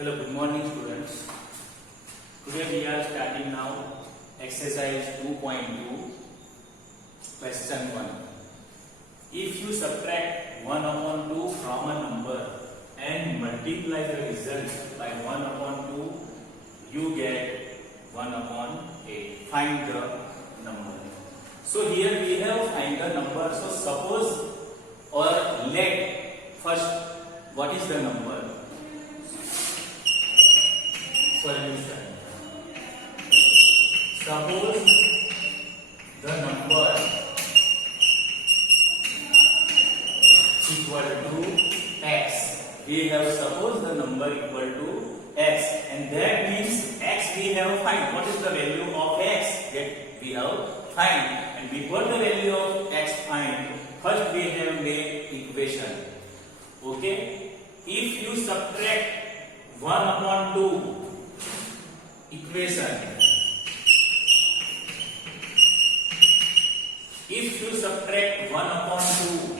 Hello, good morning students. Today we are starting now exercise 2.2 question 1. If you subtract 1 upon 2 from a number and multiply the result by 1 upon 2, you get 1 upon 8. Find the number. So here we have find the number. So suppose or let first what is the number? Solution. Suppose the number equal to x. We have suppose the number equal to x, and that means x we have find. What is the value of x? That we have find, and before the value of x find, first we have made equation. Okay. If you subtract 1 upon 2 equation, if you subtract 1 upon 2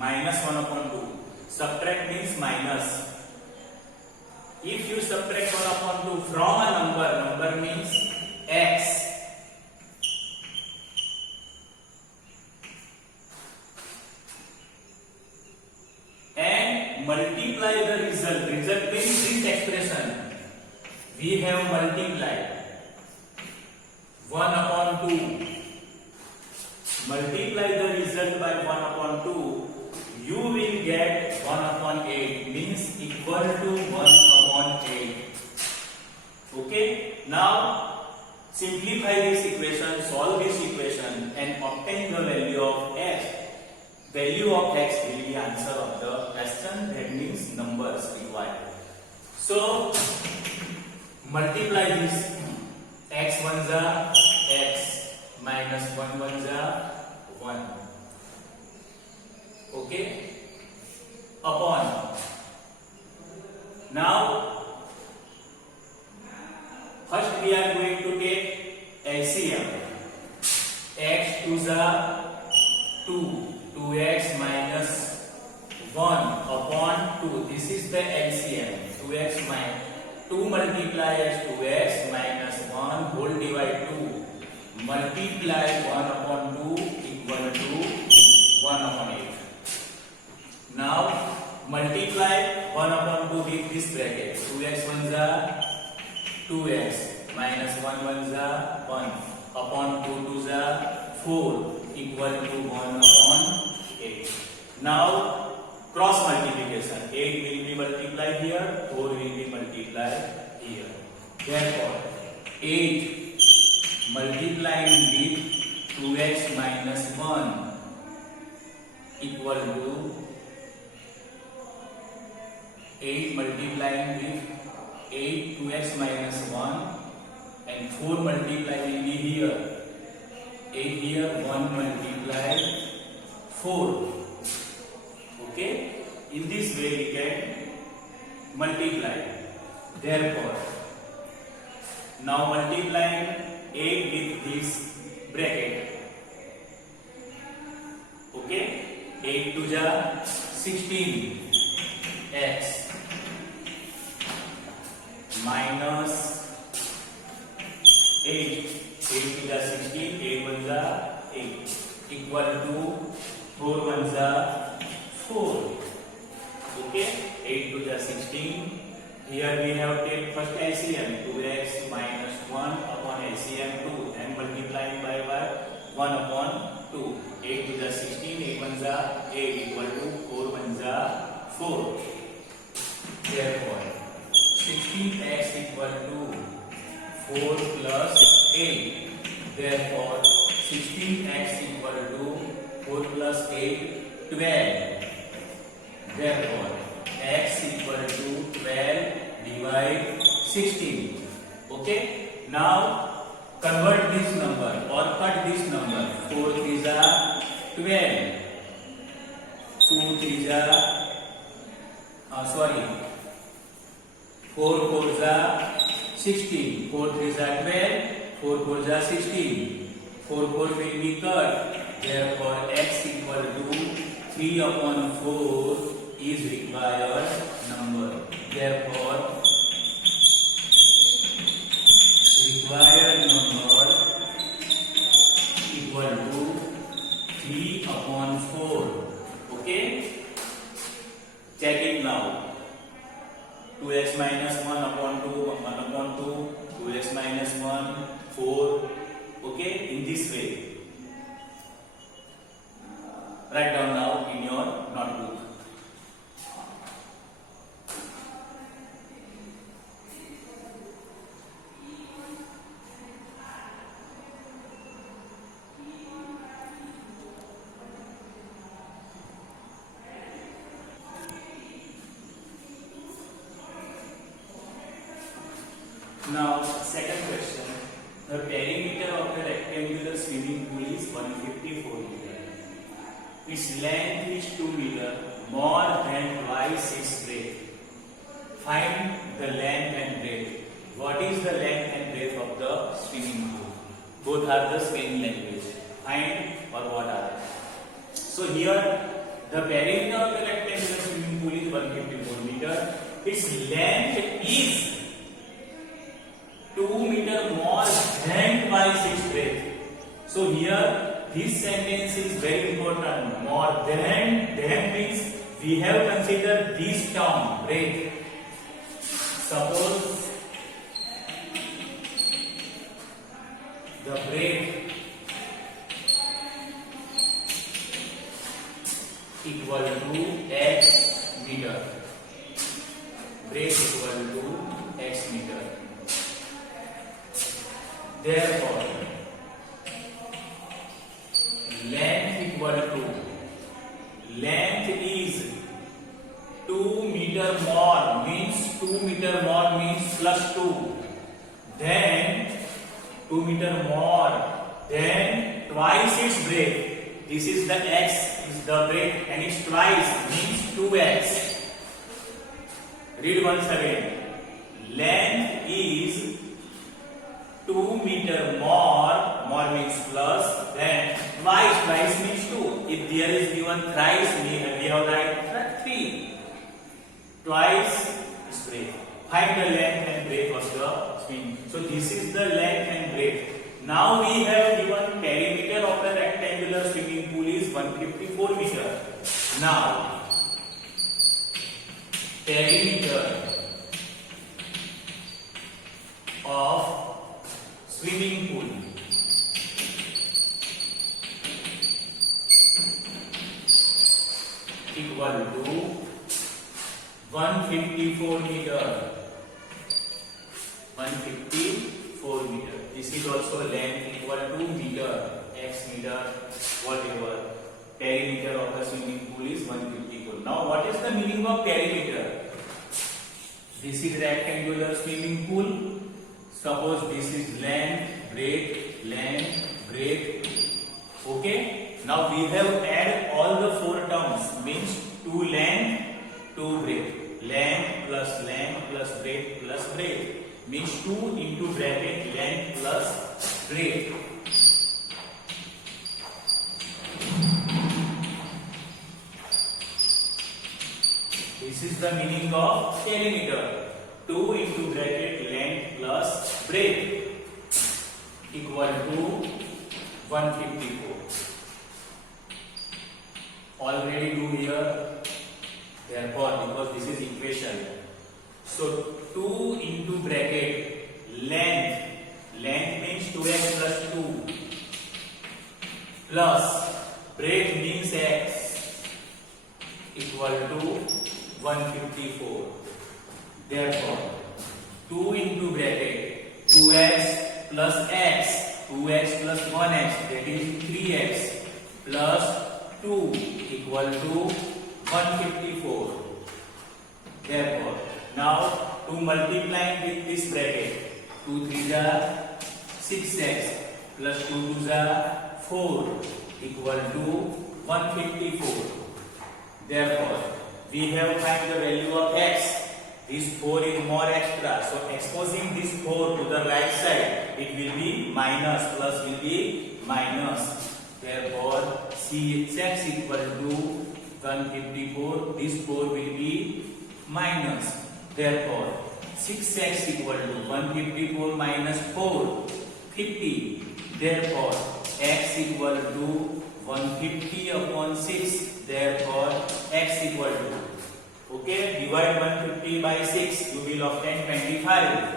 minus 1 upon 2, subtract means minus. If you subtract 1 upon 2 from a number means x, and multiply the result. Result means this expression. We have multiplied 1 upon 2. Multiply the result by 1 upon 2. You will get 1 upon 8 means equal to 1 upon 8. Okay. Now simplify this equation, solve this equation and obtain the value of x. Value of x will be answer of the question. That means numbers required. So multiply this. X 1 is x minus 1 is 1. Okay. Upon. Now first we are going to take LCM. X 2 is 2. 2x minus 1 upon 2. This is the LCM. 2x minus 2 multiply as 2x minus 1 whole divide 2. Multiply 1 upon 2 equal to 1 upon 8. Now multiply 1 upon 2 with this bracket. 2x 1 is 2x minus 1 is 1 upon 2 is 4 equal to 1 upon 8. Now cross multiplication. 8 will be multiplied here, 4 will be multiplied here. Therefore 8 multiplying with 2x minus 1 equal to 8 multiplying with 8 2x minus 1 and 4 multiply will be here. 8 here, 1 multiply 4. Okay. In this way we can multiply. Therefore, now multiplying 8 with this bracket. Okay. 8 to the 16 x minus 8. 8 to the 16, 8 1 is 8 equal to 4 1 is 4. Okay. 8 to the 16. Here we have taken first LCM 2x minus 1 upon LCM 2 and multiplying by 1 upon 2. 8 to the 16, 8 1 is 8 equal to 4 1 is 4. Therefore 16x equal to 4 plus 8. Therefore 16x equal to 4 plus 8 12. Therefore x equal to 12 divide 16. Okay. Now convert this number or cut this number. 4 3s are 12. 2 3s are 4 4s are 16. 4 3s are 12. 4 4s are 16. 4 4 will be cut. Therefore x equal to 3 upon 4 is required check it now. 2x minus 1 upon 2, 1 upon 2, 2x minus 1, 4. Okay, in this way. Write down now in your notebook. Now, second question. The perimeter of the rectangular swimming pool is 154 meter. Its length is 2 meter, more than twice its breadth. Find the length and breadth. What is the length and breadth of the swimming pool? Both are the same language. Find or what are they? So here, the perimeter of the rectangular swimming pool is 154 meter. Its length is 2 meter more than twice its breadth. So here this sentence is very important. More than means we have considered this term breadth. Suppose the breadth equal to x meter. Breadth equal to x meter. Therefore, length equal to, length is 2 meter more, means 2 meter more means plus 2. Then 2 meter more than twice its breadth. This is the x, is the breadth, and its twice means 2x. Read once again. Length is 2 meter more means plus, then twice means 2. If there is given thrice, we have write 3. Twice is breadth. Find the length and breadth of the swimming. So this is the length and breadth. Now we have given perimeter of the rectangular swimming pool is 154 meter. Now perimeter of swimming pool equal to 154 meter. 154 meter. This is also length equal to meter, x meter, whatever. Perimeter of the swimming pool is 154. Now what is the meaning of perimeter? This is rectangular swimming pool. Suppose this is length, breadth. Okay. Now we have added all the four terms, means 2 length, 2 breadth. Length plus breadth plus breadth means 2 into bracket length plus breadth. This is the meaning of perimeter. 2 into bracket length plus breadth equal to 154. Already do here. Therefore, because this is equation, so 2 into bracket length means 2x plus 2 plus breadth means x equal to 154. Therefore, 2 into bracket 2x plus x, 2x plus 1x, that is 3x plus 2 equal to 154. Therefore, now to multiply with this bracket, 2 3 are 6x plus 2 2 are 4 equal to 154. Therefore, we have find the value of x. This 4 is more extra, so exposing this 4 to the right side, it will be minus, plus will be minus. Therefore, Cx equal to 154, this 4 will be minus. Therefore, 6x equal to 154 minus 4, 50. Therefore, x equal to 150 upon 6. Therefore, x equal to Okay, divide 150 by 6, you will obtain 25.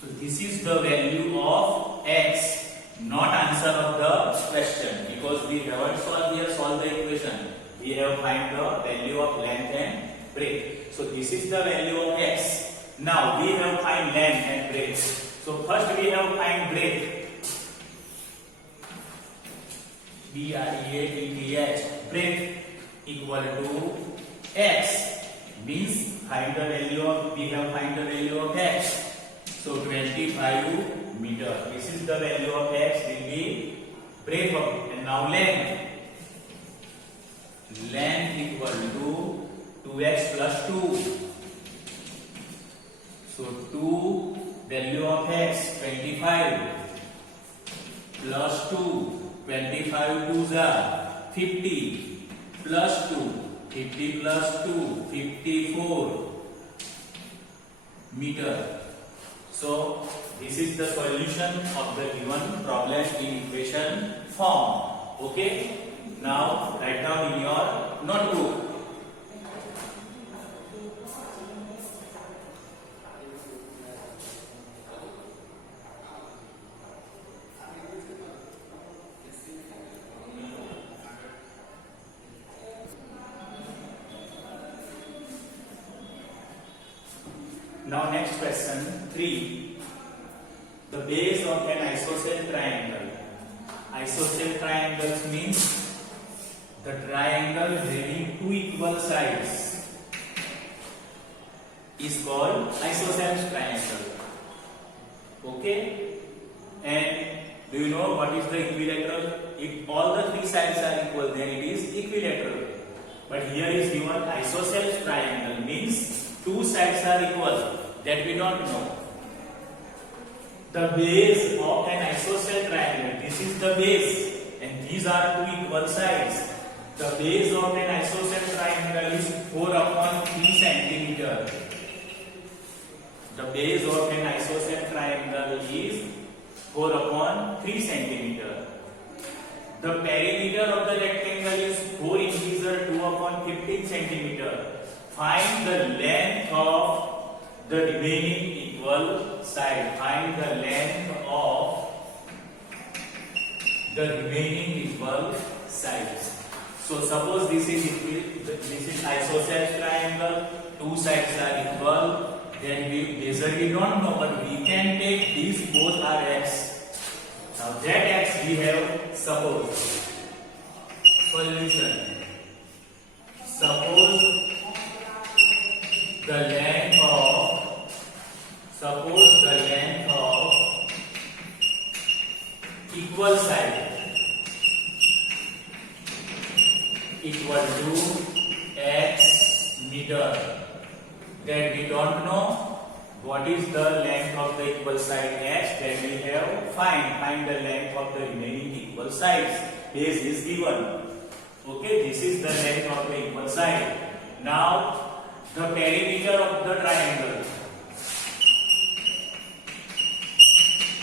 So this is the value of x, not answer of the question, because we haven't solved the equation. We have find the value of length and breadth. So this is the value of x. Now we have find length and breadth. So first we have find breadth. B-R-E-A-D-T-H, breadth equal to x, means find the value of, we have find the value of x. So 25 meter. This is the value of x will be breadth of it. And now length. Length equal to 2x plus 2. So 2 value of x 25 plus 2. 25 2s are 50 plus 2. 50 plus 2, 54 meter. So this is the solution of the given problem in equation form. Okay. Now write down in your notebook. Now next question 3. The base of an isosceles triangle. Isosceles triangles means the triangle having two equal sides is called isosceles triangle. Okay? And do you know what is the equilateral? If all the three sides are equal, then it is equilateral. But here is given isosceles triangle means two sides are equal. That we don't know. The base of an isosceles triangle. This is the base, and these are two equal sides. The base of an isosceles triangle is 4 upon 3 centimeter. The base of an isosceles triangle is 4 upon 3 centimeter. The perimeter of the rectangle is 4 inches 2 upon 15 centimeter. Find the length of the remaining equal side. Find the length of the remaining equal sides. So suppose this is isosceles triangle, two sides are equal, then we don't know, but we can take these both are x. Now that x we have suppose. Solution. Suppose the length of equal side equal to x meter. That we don't know what is the length of the equal side x, then we have find the length of the remaining equal sides. Base is given. Okay, this is the length of the equal side. Now the perimeter of the triangle.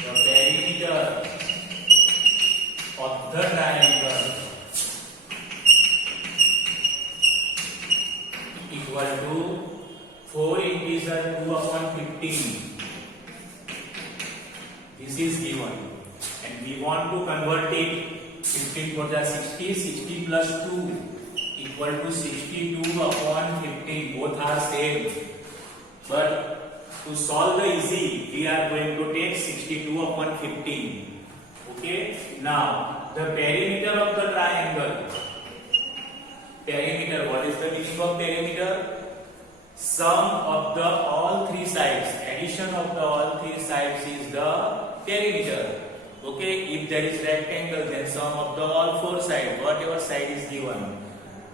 The perimeter of the triangle equal to 4 integers 2 upon 15. This is given, and we want to convert it. 15 for the 60, 60 plus 2 equal to 62 upon 15. Both are same, but to solve the easy, we are going to take 62 upon 15. Okay. Now the perimeter of the triangle. Perimeter. What is the meaning of perimeter? Sum of the all three sides. Addition of the all three sides is the perimeter. Okay. If there is rectangle, then sum of the all four sides. Whatever side is given.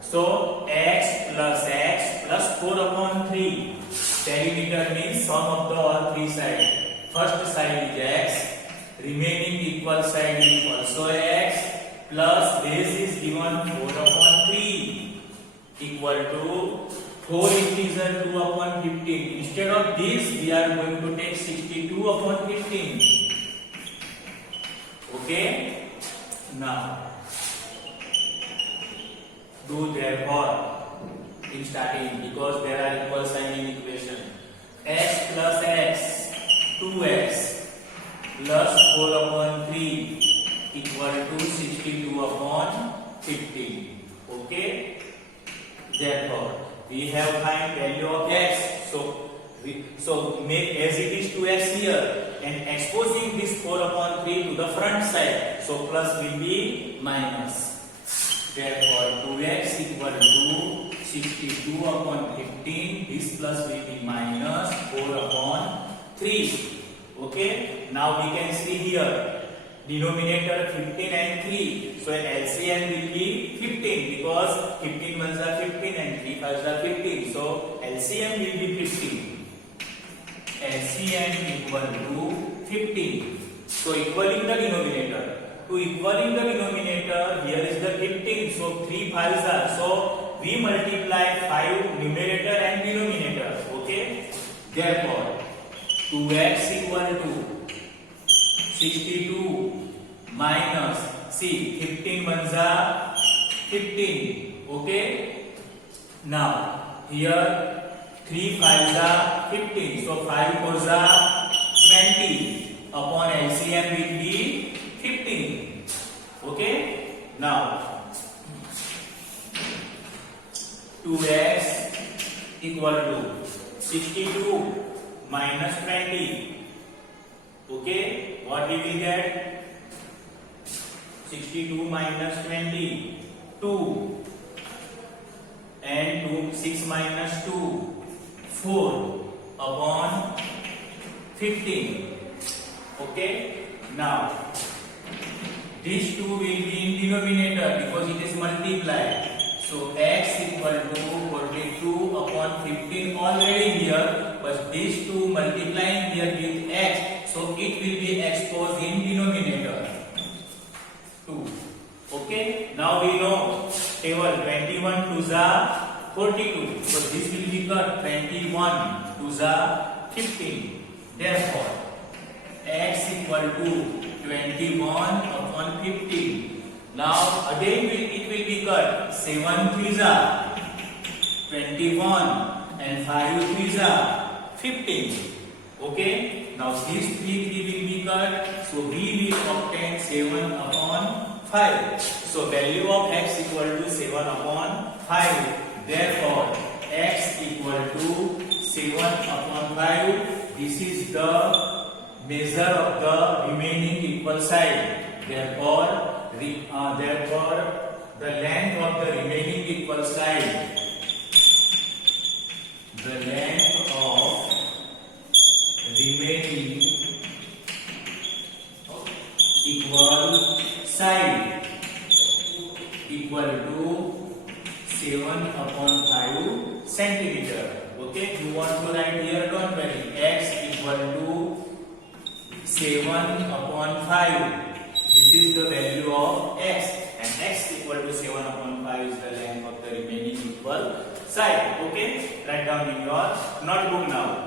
So x plus 4 upon 3. Perimeter means sum of the all three sides. First side is x. Remaining equal side is also x. Plus base is given 4 upon 3 equal to 4 integers 2 upon 15. Instead of this, we are going to take 62 upon 15. Okay. Now do therefore in starting because there are equal sign in equation. X plus x, 2x plus 4 upon 3 equal to 62 upon 15. Okay. Therefore, we have find value of x. So make as it is 2x here and exposing this 4 upon 3 to the front side. So plus will be minus. Therefore, 2x equal to 62 upon 15. This plus will be minus 4 upon 3. Okay. Now we can see here. Denominator 15 and 3. So LCM will be 15 because 15 ones are 15 and 3 fives are 15. So LCM will be 15. LCM equal to 15. So equaling the denominator. To equaling the denominator, here is the 15. So 3 fives are. So we multiply 5 numerator and denominator. Okay. Therefore, 2x equal to 62 minus, see, 15 ones are 15. Okay. Now here 3 fives are 15. So 5 fours are 20 upon LCM will be 15. Okay. Now 2x equal to 62 minus 20. Okay, what we will get? 62 minus 20, 2, and 6 minus 2, 4 upon 15. Okay, now these 2 will be in denominator because it is multiplied. So x equal to 42 upon 15 already here, but these 2 multiplying here with x, so it will be exposed in denominator 2. Okay, now we know table 21 to the 42, so this will be cut 21 to the 15. Therefore, x equal to 21 upon 15. Now again it will be cut 7 3s are 21 and 5 3s are 15. Okay. Now these 3 will be cut. So we will obtain 7 upon 5. So value of x equal to 7 upon 5. Therefore x equal to 7 upon 5. This is the measure of the remaining equal side. Therefore the length of the remaining equal side, the length of remaining equal side equal to 7 upon 5 centimeter. Okay, you want to write here, don't worry. X equal to 7 upon 5. This is the value of x, and x equal to 7 upon 5 is the length of the remaining equal side. Okay, write down in your notebook now.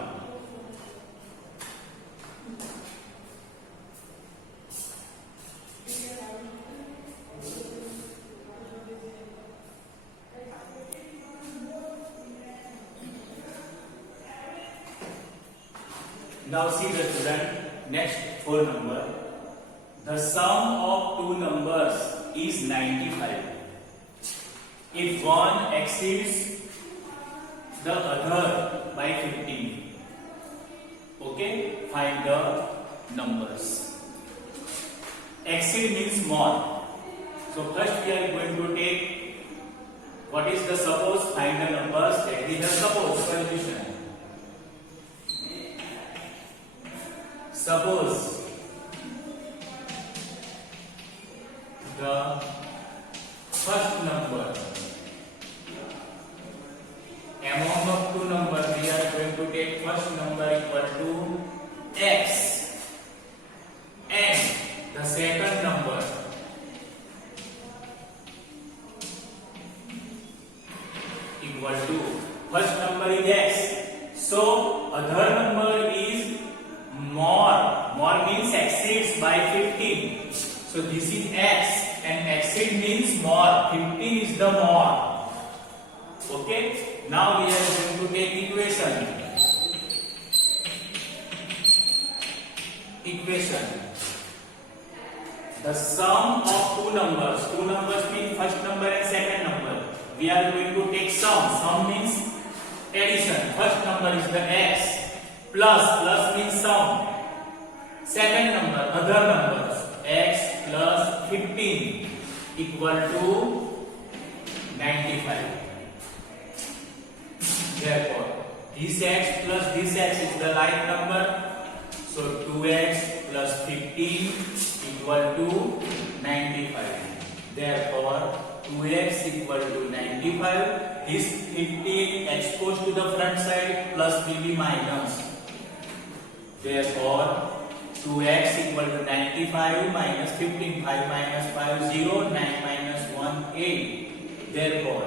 Now see the student, next 4 number. The sum of two numbers is 95. If one exceeds the other by 15. Okay, find the numbers. Exceed means more. So first we are going to take what is the suppose, find the numbers that we have suppose solution. Suppose the first number among of two numbers, we are going to take first number equal to x and the second number equal to first number is x, so other number is more means exceeds by 15. So this is x and exceed means more. 15 is the more. Okay. Now we are going to take equation. The sum of two numbers mean first number and second number. We are going to take sum. Sum means addition. First number is the x, plus means sum. Second number, other numbers, x plus 15 equal to 95. Therefore, this x plus this x is the like number. So 2x plus 15 equal to 95. Therefore, 2x equal to 95. This 15 exposed to the front side, plus will be minus. Therefore, 2x equal to 95 minus 15. 5 minus 5 0. 9 minus 1 8. Therefore,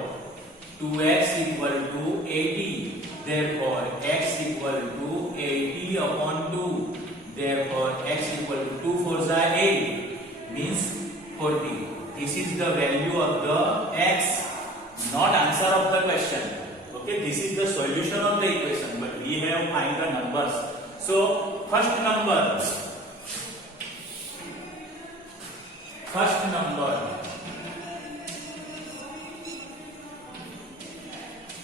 2x equal to 80. Therefore, x equal to 80 upon 2. Therefore, x equal to 2 4s are 8, means 40. This is the value of the x, not answer of the question. Okay, this is the solution of the equation, but we have find the numbers. So, first number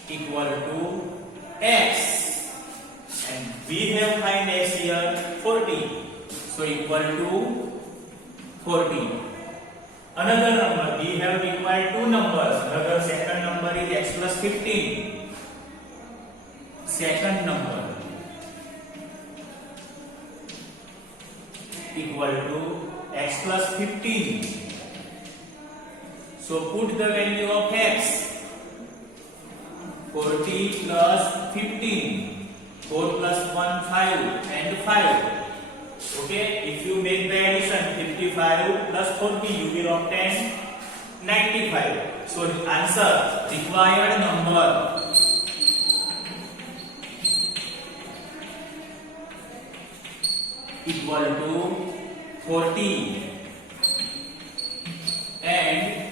equal to x, and we have find x here 40, so equal to 40. Another number, we have required two numbers. Another second number is x plus 15. Second number equal to x plus 15. So put the value of x. 40 plus 15. 4 plus 1 5 and 5. Okay, if you make the addition 55 plus 40, you will obtain 95. So answer, required number equal to 40 and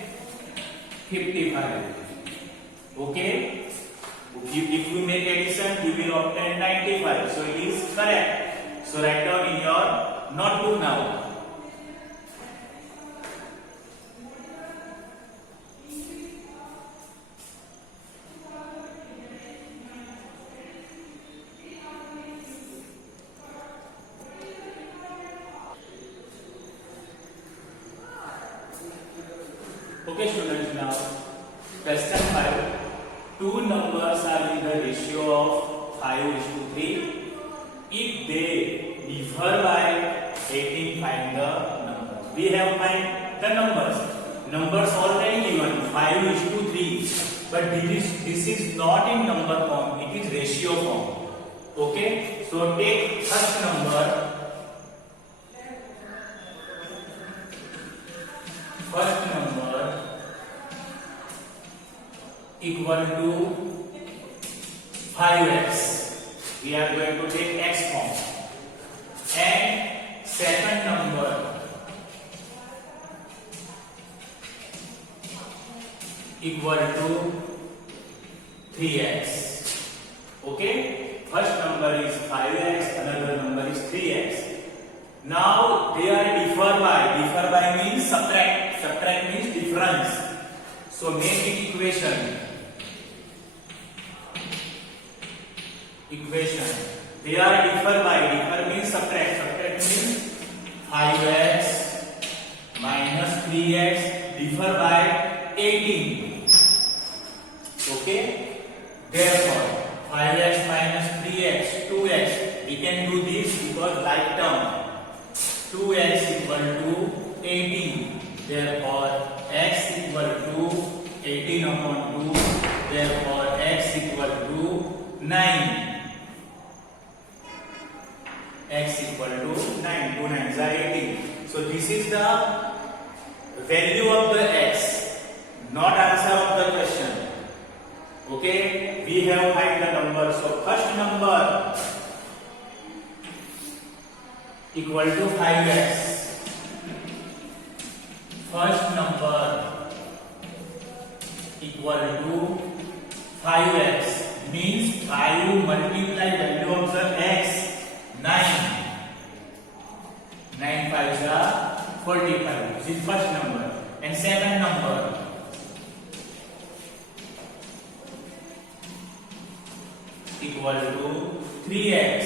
55. Okay, if you make addition, you will obtain 95. So it is correct. So write down in your notebook now. Okay students, now question 5. Two numbers are in the ratio of 5:3. If they differ by 18, find the numbers. We have find the numbers. Numbers already given 5:3. But this is not in number form, it is ratio form. Okay? So take first number. First number equal to 5x. We are going to take x form. And second number equal to 3x. Okay? First number is 5x, another number is 3x. Now they are differ by means subtract. Subtract means difference. So make it equation. They are differ means subtract. Subtract means 5x minus 3x differ by 18. Okay? Therefore, 5x minus 3x, 2x. We can do this because like term. 2x equal to 18. Therefore, x equal to 18 upon 2. Therefore, x equal to 9. X equal to 9. 2 9s are 18. So this is the value of the x, not answer of the question. Okay, we have find the number. So first number equal to 5x. First number equal to 5x. means 5 multiply value of the x 9. 9 5s are 45. This is first number. And second number equal to 3x.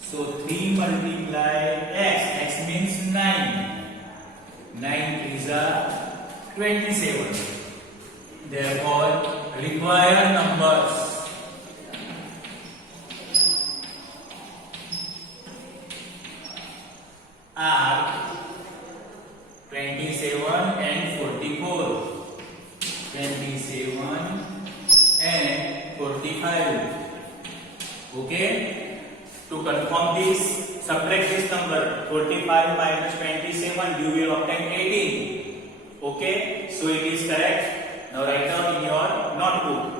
So 3 multiply x means 9. 9 3s are 27. Therefore, required numbers are 27 and 44. 27 and 45. Okay? To confirm this, subtract this number 45 minus 27, you will obtain 18. Okay? So it is correct. Now write down in your notebook.